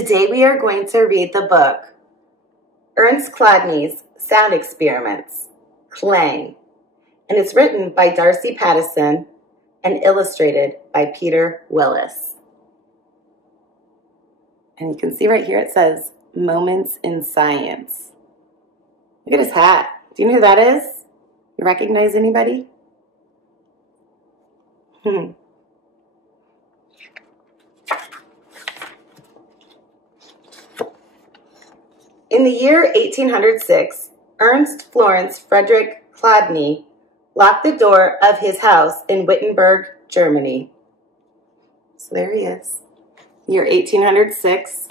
Today we are going to read the book, Ernst Chladni's Sound Experiments, Clang, and it's written by Darcy Pattison and illustrated by Peter Willis. And you can see right here it says, Moments in Science. Look at his hat. Do you know who that is? You recognize anybody? In the year 1806, Ernst Florence Frederick Chladni locked the door of his house in Wittenberg, Germany. So there he is. Year 1806.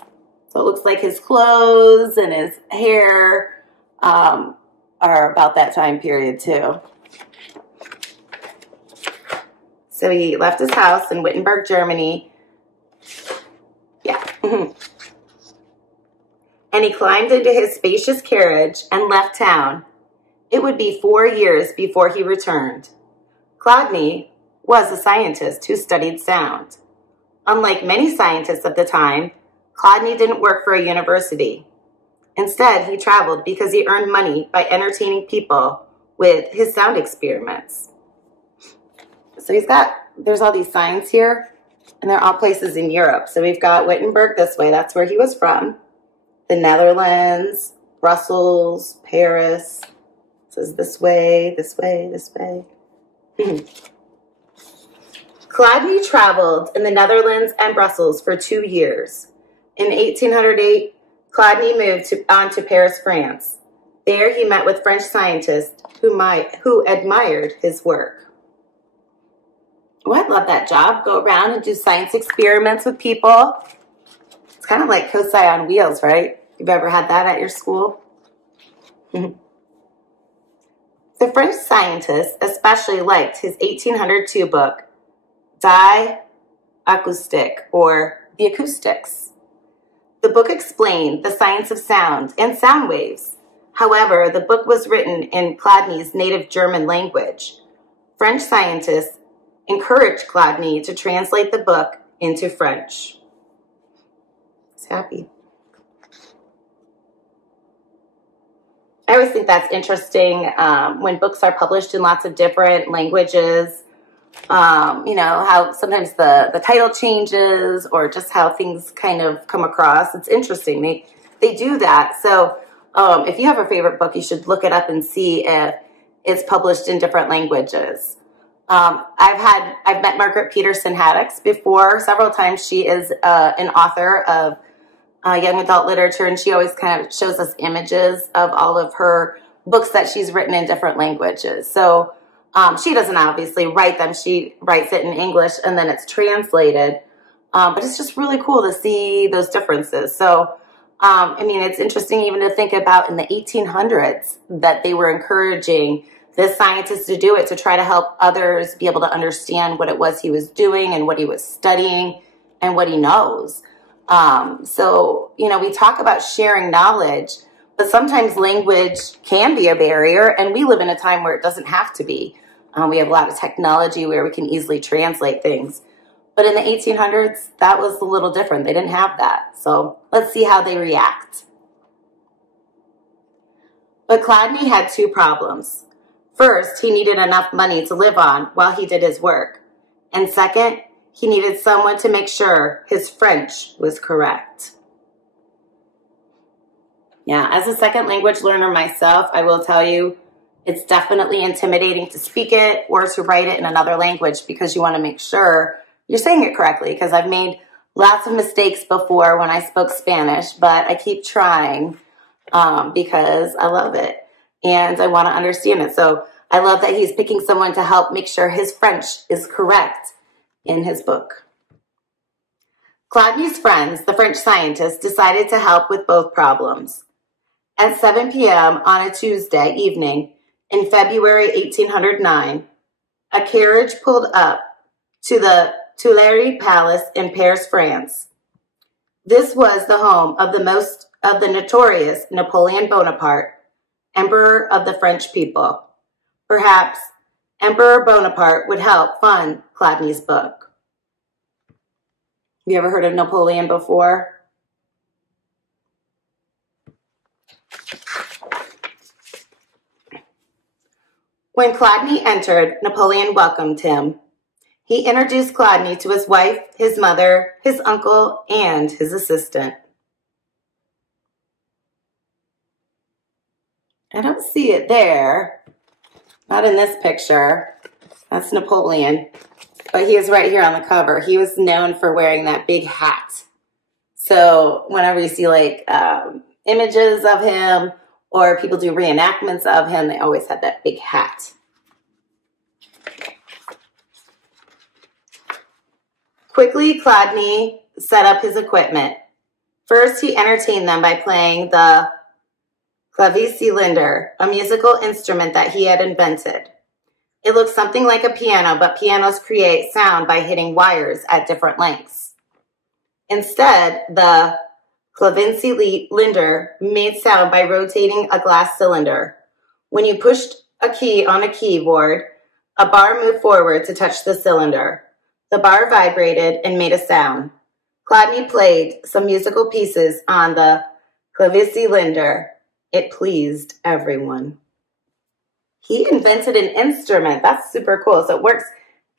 So it looks like his clothes and his hair are about that time period too. So he left his house in Wittenberg, Germany. Yeah. And he climbed into his spacious carriage and left town. It would be 4 years before he returned. Chladni was a scientist who studied sound. Unlike many scientists of the time, Chladni didn't work for a university. Instead, he traveled because he earned money by entertaining people with his sound experiments. So there's all these signs here, and they're all places in Europe. So we've got Wittenberg this way, that's where he was from. The Netherlands, Brussels, Paris. It says this way, this way, this way. Chladni traveled in the Netherlands and Brussels for 2 years. In 1808, Chladni moved on to Paris, France. There he met with French scientists who admired his work. Oh, I'd love that job. Go around and do science experiments with people. It's kind of like COSI on wheels, right? You've ever had that at your school? The French scientists especially liked his 1802 book, Die Akustik, or The Acoustics. The book explained the science of sound and sound waves. However, the book was written in Chladni's native German language. French scientists encouraged Chladni to translate the book into French. He's happy. I always think that's interesting when books are published in lots of different languages. You know, how sometimes the title changes or just how things kind of come across. It's interesting. They do that. So if you have a favorite book, you should look it up and see if it's published in different languages. I've met Margaret Peterson Haddix before several times. She is an author of young adult literature, and she always kind of shows us images of all of her books that she's written in different languages. So she doesn't obviously write them. She writes it in English and then it's translated. But it's just really cool to see those differences. So, I mean, it's interesting even to think about in the 1800s that they were encouraging this scientist to do it to try to help others be able to understand what it was he was doing and what he was studying and what he knows. So, you know, we talk about sharing knowledge, but sometimes language can be a barrier, and we live in a time where it doesn't have to be. We have a lot of technology where we can easily translate things. But in the 1800s, that was a little different. They didn't have that. So let's see how they react. But Chladni had two problems. First, he needed enough money to live on while he did his work. And second, he needed someone to make sure his French was correct. Yeah, as a second language learner myself, I will tell you, it's definitely intimidating to speak it or to write it in another language because you want to make sure you're saying it correctly. Because I've made lots of mistakes before when I spoke Spanish, but I keep trying because I love it and I want to understand it. So I love that he's picking someone to help make sure his French is correct in his book. Chladni's friends, the French scientists, decided to help with both problems. At 7 p.m. on a Tuesday evening in February 1809, a carriage pulled up to the Tuileries Palace in Paris, France. This was the home of the notorious Napoleon Bonaparte, Emperor of the French people. Perhaps Emperor Bonaparte would help fund Chladni's book. Have you ever heard of Napoleon before? When Chladni entered, Napoleon welcomed him. He introduced Chladni to his wife, his mother, his uncle, and his assistant. I don't see it there. Not in this picture. That's Napoleon. But he is right here on the cover. He was known for wearing that big hat. So whenever you see like images of him or people do reenactments of him, they always had that big hat. Quickly, Chladni set up his equipment. First, he entertained them by playing the Clavic Cylinder, a musical instrument that he had invented. It looks something like a piano, but pianos create sound by hitting wires at different lengths. Instead, the Clavic Cylinder made sound by rotating a glass cylinder. When you pushed a key on a keyboard, a bar moved forward to touch the cylinder. The bar vibrated and made a sound. Chladni played some musical pieces on the Clavic Cylinder. It pleased everyone. He invented an instrument. That's super cool. So it works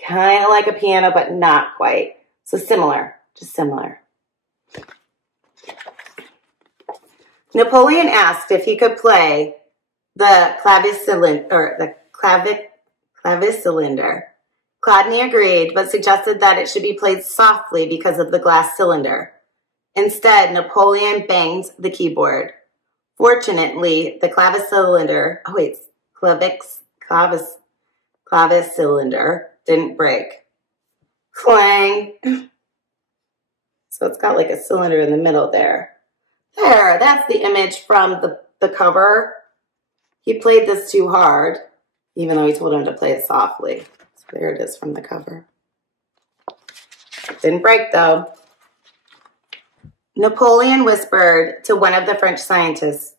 kind of like a piano, but not quite. So similar, just similar. Napoleon asked if he could play the Clavic Cylinder. Chladni agreed, but suggested that it should be played softly because of the glass cylinder. Instead, Napoleon banged the keyboard. Fortunately, the Clavic Cylinder, Clavic Cylinder didn't break. Clang! So it's got like a cylinder in the middle there. There, that's the image from the cover. He played this too hard, even though he told him to play it softly. So there it is from the cover. Didn't break though. Napoleon whispered to one of the French scientists,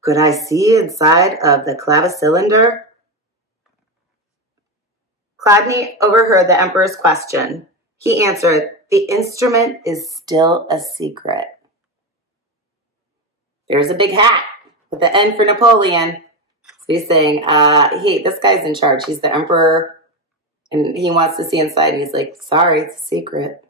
"Could I see inside of the Clavic Cylinder?" Chladni overheard the emperor's question. He answered, "The instrument is still a secret." There's a big hat with the N for Napoleon. So he's saying, this guy's in charge. He's the emperor, and he wants to see inside. And he's like, sorry, it's a secret.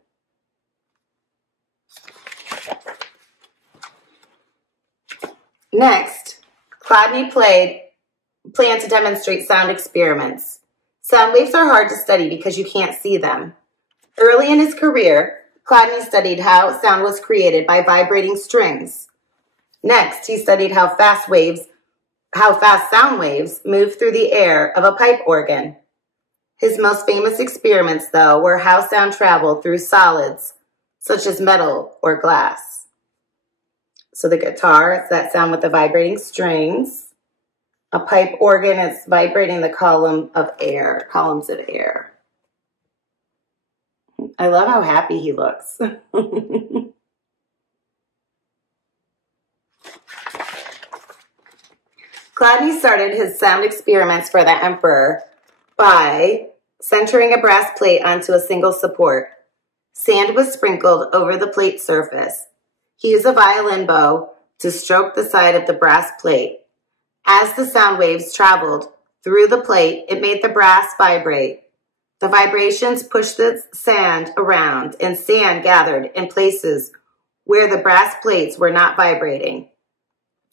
Next, Chladni planned to demonstrate sound experiments. Sound waves are hard to study because you can't see them. Early in his career, Chladni studied how sound was created by vibrating strings. Next, he studied how fast sound waves move through the air of a pipe organ. His most famous experiments, though, were how sound traveled through solids, such as metal or glass. So the guitar, it's that sound with the vibrating strings. A pipe organ is vibrating the columns of air. I love how happy he looks. Chladni started his sound experiments for the emperor by centering a brass plate onto a single support. Sand was sprinkled over the plate surface. He used a violin bow to stroke the side of the brass plate. As the sound waves traveled through the plate, it made the brass vibrate. The vibrations pushed the sand around, and sand gathered in places where the brass plates were not vibrating.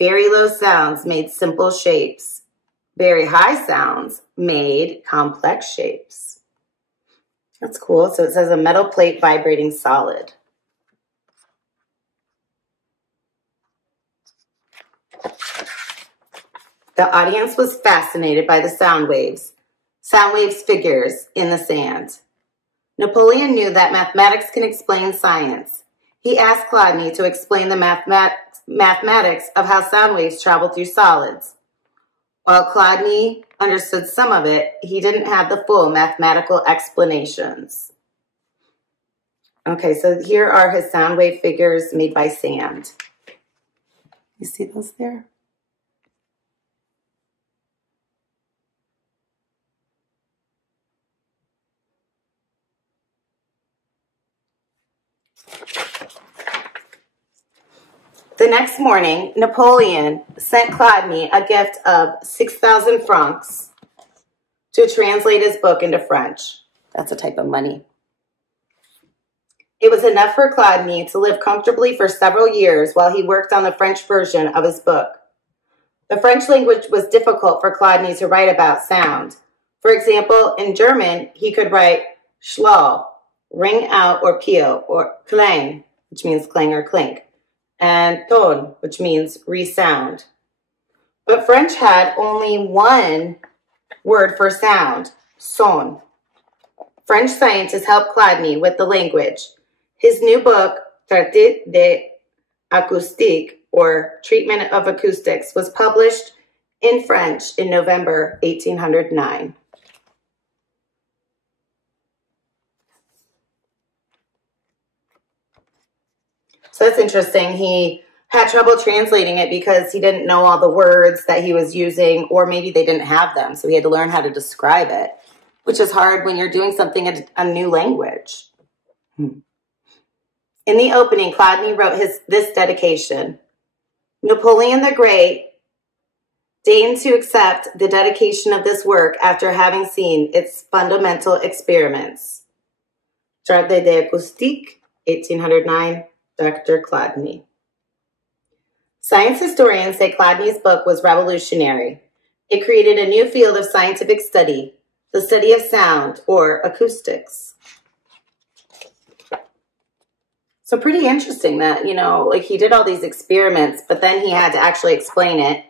Very low sounds made simple shapes. Very high sounds made complex shapes. That's cool. So it says a metal plate vibrating solid. The audience was fascinated by the sound waves figures in the sand. Napoleon knew that mathematics can explain science. He asked Chladni to explain the mathematics of how sound waves travel through solids. While Chladni understood some of it, he didn't have the full mathematical explanations. Okay, so here are his sound wave figures made by sand. You see those there? The next morning, Napoleon sent Chladni a gift of 6,000 francs. to translate his book into French. That's a type of money. It was enough for Chladni to live comfortably for several years while he worked on the French version of his book. The French language was difficult for Chladni to write about sound. For example, in German, he could write schlau, ring out or peal, or Clang, which means clang or clink, and ton, which means resound. But French had only one word for sound, son. French scientists helped Chladni with the language. His new book, Traité d'acoustique, or Treatment of Acoustics, was published in French in November 1809. So that's interesting. He had trouble translating it because he didn't know all the words that he was using, or maybe they didn't have them, so he had to learn how to describe it, which is hard when you're doing something in a new language. In the opening, Chladni wrote this dedication. Napoleon the Great deigned to accept the dedication of this work after having seen its fundamental experiments. Traité d'acoustique, 1809, Dr. Chladni. Science historians say Chladni's book was revolutionary. It created a new field of scientific study, the study of sound, or acoustics. So pretty interesting that, like he did all these experiments, but then he had to actually explain it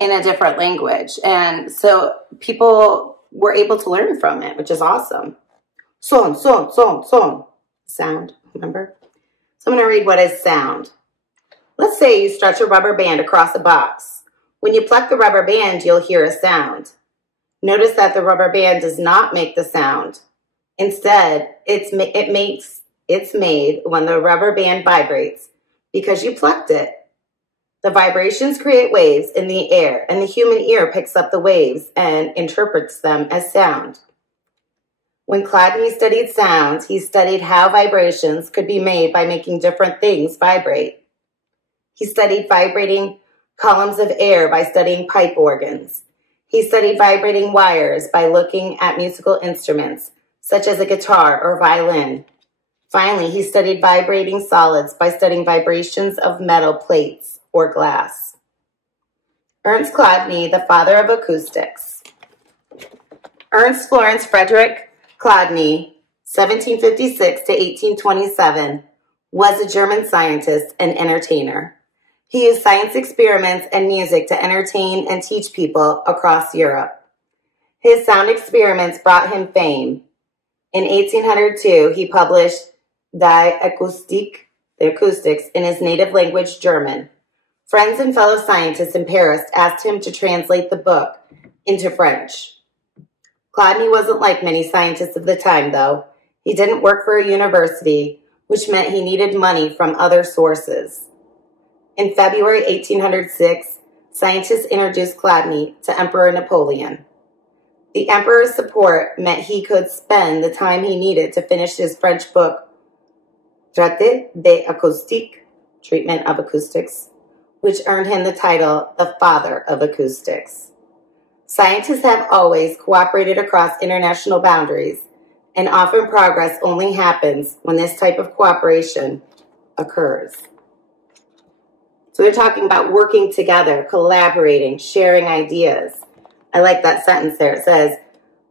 in a different language. And so people were able to learn from it, which is awesome. Son. Sound, remember? So I'm going to read what is sound. Let's say you stretch a rubber band across a box. When you pluck the rubber band, you'll hear a sound. Notice that the rubber band does not make the sound. Instead, it's made when the rubber band vibrates because you plucked it. The vibrations create waves in the air, and the human ear picks up the waves and interprets them as sound. When Chladni studied sound, he studied how vibrations could be made by making different things vibrate. He studied vibrating columns of air by studying pipe organs. He studied vibrating wires by looking at musical instruments, such as a guitar or violin. Finally, he studied vibrating solids by studying vibrations of metal plates or glass. Ernst Chladni, the father of acoustics. Ernst Florence Frederick Chladni, 1756 to 1827, was a German scientist and entertainer. He used science experiments and music to entertain and teach people across Europe. His sound experiments brought him fame. In 1802, he published Die Akustik, the acoustics, in his native language, German. Friends and fellow scientists in Paris asked him to translate the book into French. Chladni wasn't like many scientists of the time, though. He didn't work for a university, which meant he needed money from other sources. In February 1806, scientists introduced Chladni to Emperor Napoleon. The emperor's support meant he could spend the time he needed to finish his French book, Traité d'acoustique, Treatment of Acoustics, which earned him the title, the Father of Acoustics. Scientists have always cooperated across international boundaries, and often progress only happens when this type of cooperation occurs. So they're talking about working together, collaborating, sharing ideas. I like that sentence there. It says,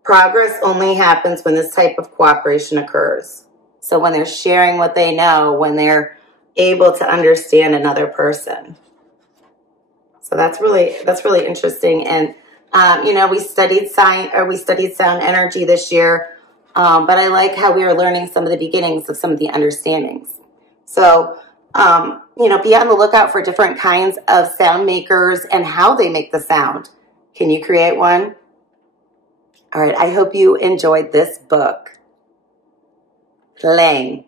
progress only happens when this type of cooperation occurs. So when they're sharing what they know, when they're able to understand another person. So that's really interesting. And we studied sound energy this year, but I like how we were learning some of the beginnings of some of the understandings. So be on the lookout for different kinds of sound makers and how they make the sound. Can you create one? All right, I hope you enjoyed this book. Clang,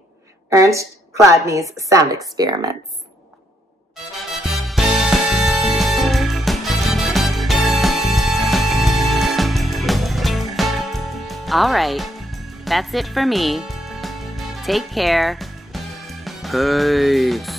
Ernst Chladni's Sound Experiments. All right, that's it for me. Take care. Peace.